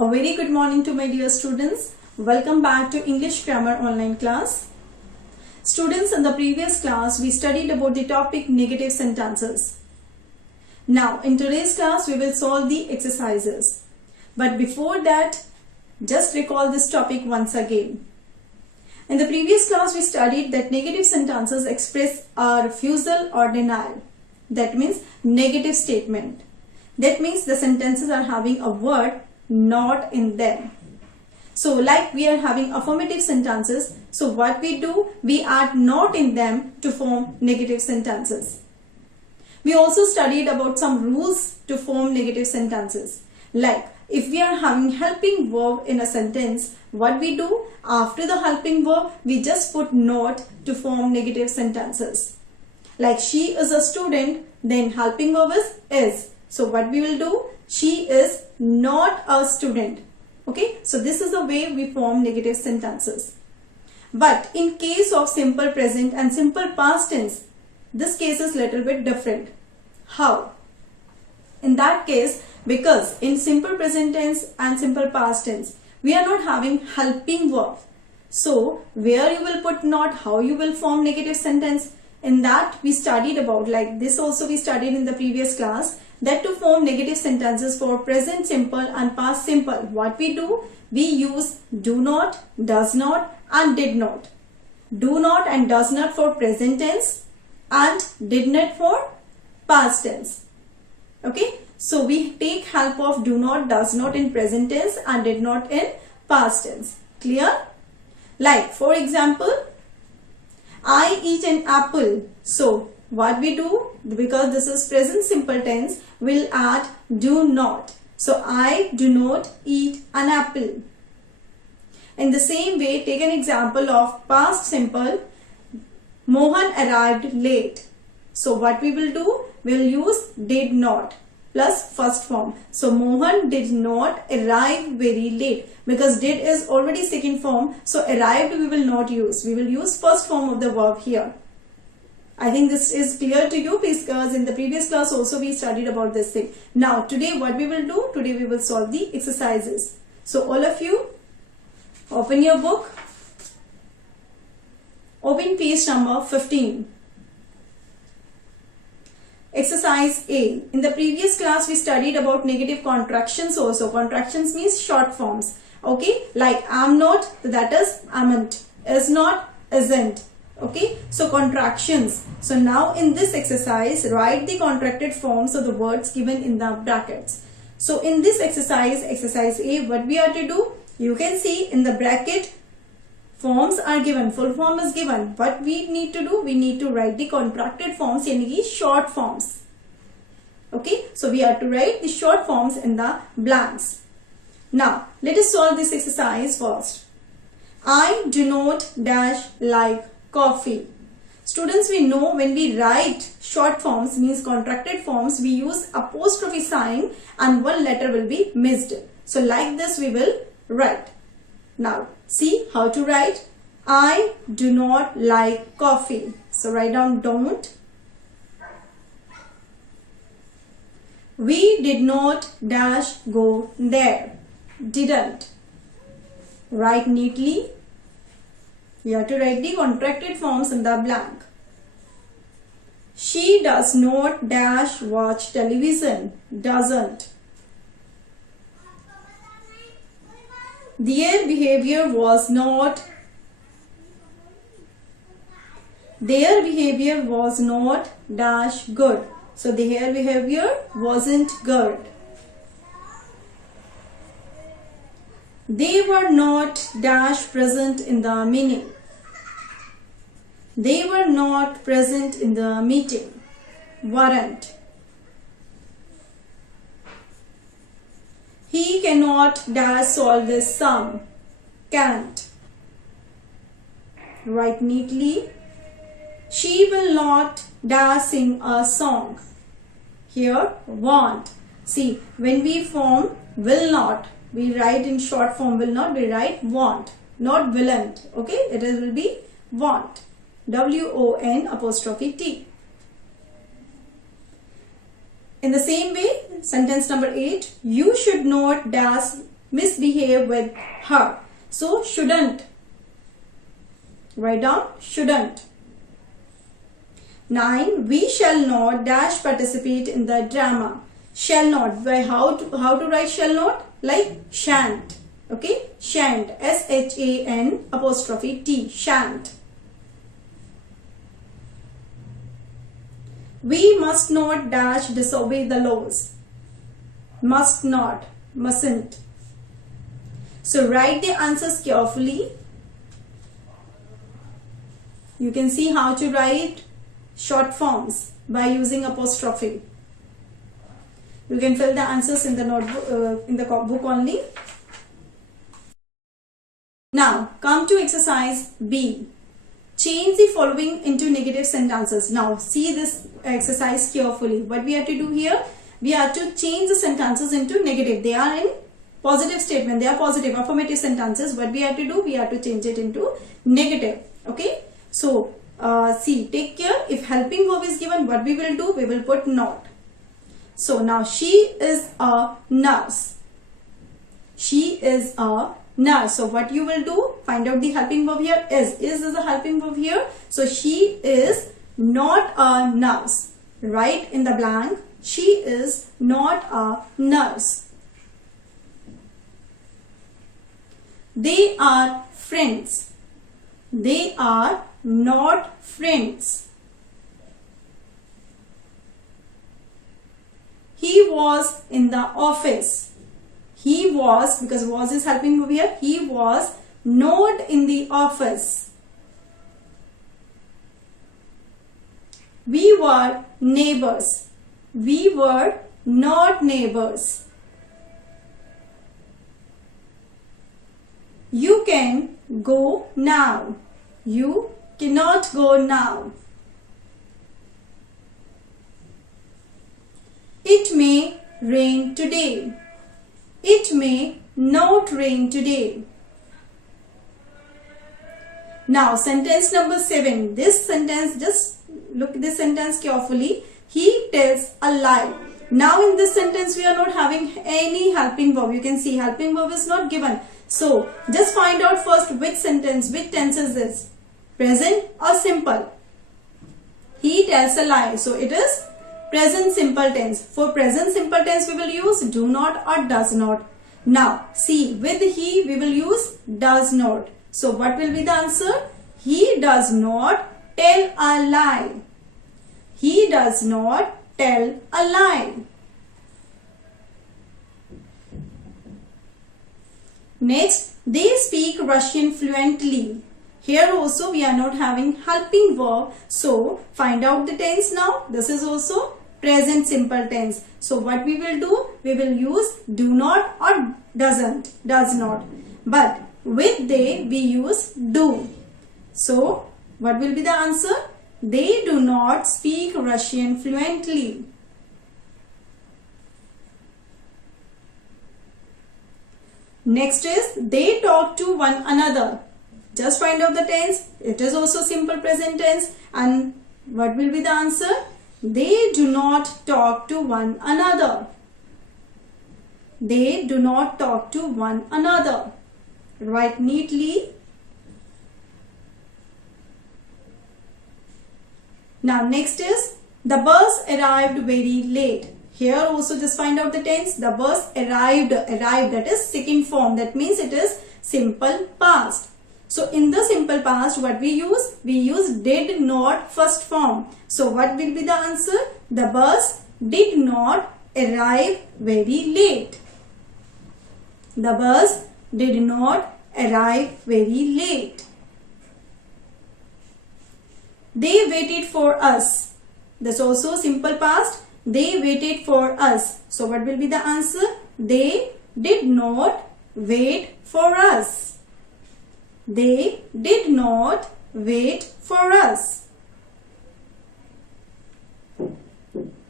A very good morning to my dear students. Welcome back to English Grammar online class. Students, in the previous class we studied about the topic negative sentences. Now in today's class we will solve the exercises. But before that, just recall this topic once again. In the previous class we studied that negative sentences express a refusal or denial. That means negative statement. That means the sentences are having a word not in them. So like we are having affirmative sentences, so what we do, we add not in them to form negative sentences. We also studied about some rules to form negative sentences. Like if we are having helping verb in a sentence, what we do, after the helping verb we just put not to form negative sentences. Like she is a student, then helping verb is. So what we will do, she is not a student. Okay, so this is the way we form negative sentences. But in case of simple present and simple past tense, this case is little bit different. How? In that case, because in simple present tense and simple past tense, we are not having helping verb. So where you will put not, how you will form negative sentence, in that we studied about, like this also we studied in the previous class, that to form negative sentences for present simple and past simple, what we do, we use do not, does not and did not. Do not and does not for present tense and did not for past tense. Okay, so we take help of do not, does not in present tense and did not in past tense. Clear? Like for example, I eat an apple. So what we do, because this is present simple tense, we'll add do not. So I do not eat an apple. In the same way, take an example of past simple. Mohan arrived late. So what we will do, we'll use did not plus first form. So Mohan did not arrive very late, because did is already second form. So arrived we will not use. We will use first form of the verb here. I think this is clear to you, because in the previous class also we studied about this thing. Now today what we will do, today we will solve the exercises. So all of you, open your book. Open page number 15. Exercise A. In the previous class we studied about negative contractions also. Contractions means short forms. Okay, like am not, that is amn't, is not, isn't. Okay, so contractions. So now in this exercise, write the contracted forms of the words given in the brackets. So in this exercise, exercise A, what we are to do, you can see in the bracket forms are given, full form is given. What we need to do, we need to write the contracted forms, yani short forms. Okay, so we are to write the short forms in the blanks. Now let us solve this exercise first. I do not dash like coffee. Students, we know when we write short forms, means contracted forms, we use apostrophe sign and one letter will be missed. So like this we will write. Now see how to write. I do not like coffee. So write down don't. We did not dash go there. Didn't. Write neatly. You have to write the contracted forms in the blank. She does not dash watch television. Doesn't. Their behavior was not. Their behavior was not dash good. So their behavior wasn't good. They were not dash present in the meeting. They were not present in the meeting. Weren't. He cannot dash solve this sum. Can't. Write neatly. She will not dash sing a song. Here, won't. See, when we form will not, we write in short form will not, we write won't, not willn't. Okay, it will be won't. W-O-N apostrophe T. In the same way, sentence number 8, you should not dash misbehave with her. So shouldn't. Write down shouldn't. 9. We shall not dash participate in the drama. Shall not. By how to write shall not? Like shan't. Okay, shan't. SHAN''T. Shan't. We must not dash disobey the laws. Must not. Mustn't. So write the answers carefully. You can see how to write short forms by using apostrophe. You can fill the answers in the notebook, in the book only. Now come to exercise B. Change the following into negative sentences. Now see this exercise carefully. What we have to do here? We have to change the sentences into negative. They are in positive statement. They are positive affirmative sentences. What we have to do? We have to change it into negative. Okay. So see, take care. If helping verb is given, what we will do? We will put not. So now she is a nurse. She is a nurse. So what you will do? Find out the helping verb here. Is a helping verb here. So she is not a nurse. Write in the blank. She is not a nurse. They are friends. They are not friends. He was in the office. He was, because was is helping over here, he was not in the office. We were neighbors. We were not neighbors. You can go now. You cannot go now. It may rain today. It may not rain today. Now sentence number 7. This sentence, just look at this sentence carefully. He tells a lie. Now in this sentence we are not having any helping verb. You can see helping verb is not given. So just find out first which sentence, which tense is this? Present or simple? He tells a lie. So it is present simple tense. For present simple tense we will use do not or does not. Now see, with he we will use does not. So what will be the answer? He does not tell a lie. He does not tell a lie. Next, they speak Russian fluently. Here also we are not having helping verb. So find out the tense now. This is also present simple tense. So what we will do? We will use do not or does not. But with they we use do. So what will be the answer? They do not speak Russian fluently. Next is they talk to one another. Just find out the tense. It is also simple present tense. And what will be the answer? They do not talk to one another. They do not talk to one another. Write neatly. Now next is the bus arrived very late. Here also just find out the tense. The bus arrived, that is second form. That means it is simple past. So in the simple past what we use? We use did not first form. So what will be the answer? The bus did not arrive very late. The bus did not arrive very late. They waited for us. That's also simple past. They waited for us. So what will be the answer? They did not wait for us. They did not wait for us.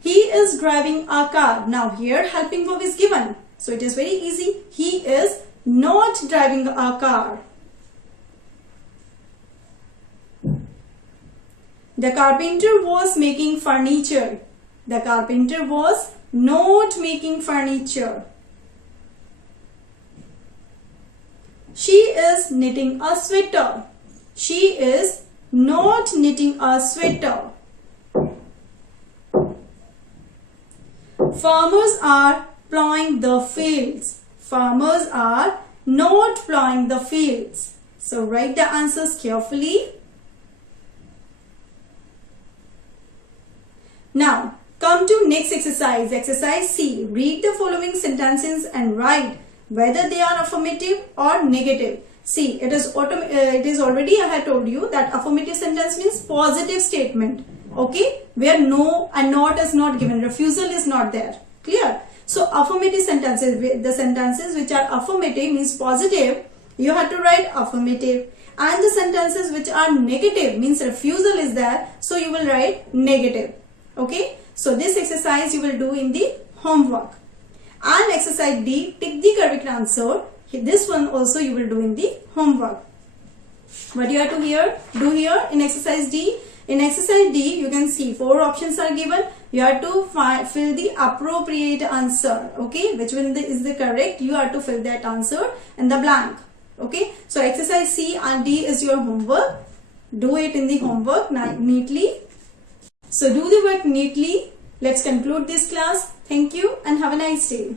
He is driving a car. Now here helping verb is given. So it is very easy. He is not driving a car. The carpenter was making furniture. The carpenter was not making furniture. is knitting a sweater. She is not knitting a sweater. Farmers are plowing the fields. Farmers are not plowing the fields. So write the answers carefully. Now come to next exercise. Exercise C. Read the following sentences and write whether they are affirmative or negative. See, it is already I have told you that affirmative sentence means positive statement. Okay, where no and not is not given, refusal is not there. Clear? So affirmative sentences, the sentences which are affirmative means positive, you have to write affirmative, and the sentences which are negative means refusal is there, so you will write negative. Okay, so this exercise you will do in the homework. And exercise D, tick the correct answer. This one also you will do in the homework. What you have to do here in exercise D? In exercise D, you can see 4 options are given. You have to fill the appropriate answer. Okay, which one is the correct? You have to fill that answer in the blank. Okay, so exercise C and D is your homework. Do it in the homework neatly. So do the work neatly. Let's conclude this class. Thank you and have a nice day.